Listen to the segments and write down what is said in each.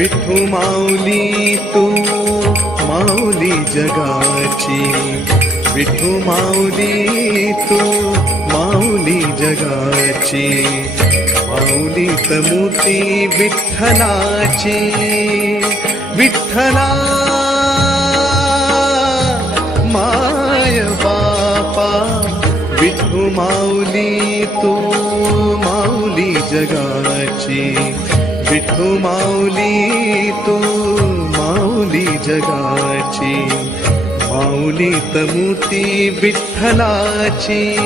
विठू माऊली तू, माऊली जगाची. विठू माऊली तू, माऊली जगाची. माऊली तमुती विठ्ठलाची. विठ्ठला, माय बापा. विठू माऊली तू, माऊली जगाची. विठू माऊली तू माऊली जगाची. माऊली तमुती विठ्ठलाची.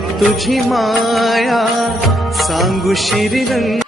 तुझी माया सांगू श्रीरंग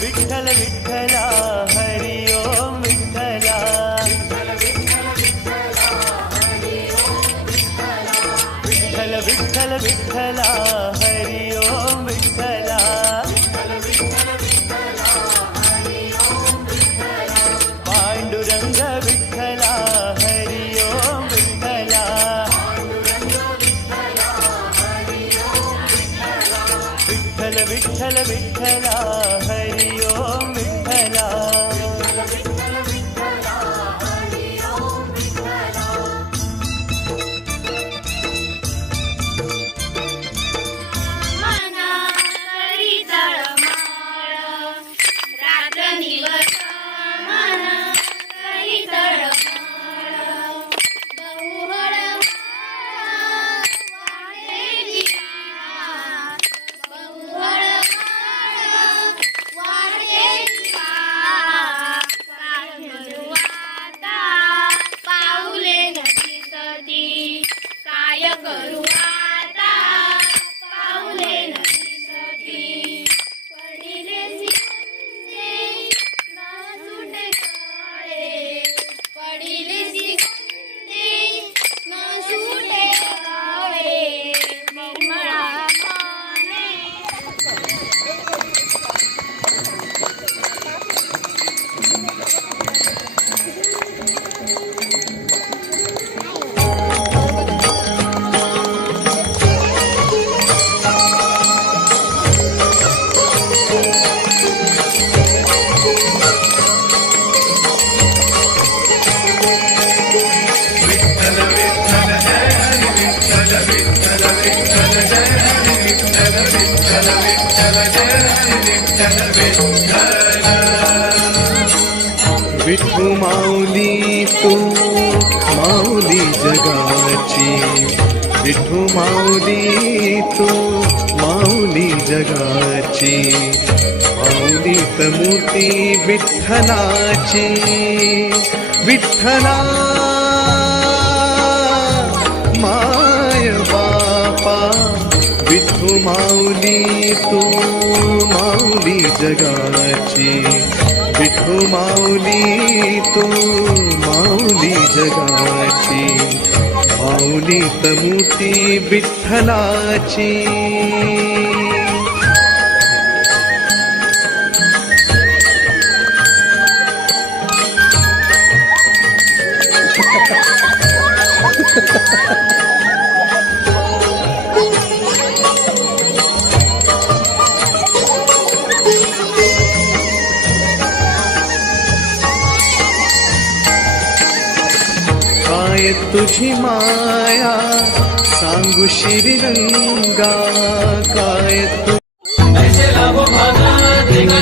விட்டல விட்டலா ஹரி ஓம் விட்டலா விட்டல விட்டல விட்டலா ஹரி ஓம் விட்டலா பாண்டுரங்க விட்டலா ஹரி ஓம் விட்டலா விட்டல விட்டல விட்டலா ஹரி फैला विठू माऊली तू माऊली जगाची. विठू माऊली तू माऊली जगाची. माऊली त मूर्ती विठ्ठलाची. विठ्ठला विठू माऊली तू माऊली जगाची। विठू माऊली तू माऊली जगाची। माऊली तमुती विठ्ठलाची। तुझी माया सांगू श्रीरंगा काय तू ऐसे लाभो भाग देगा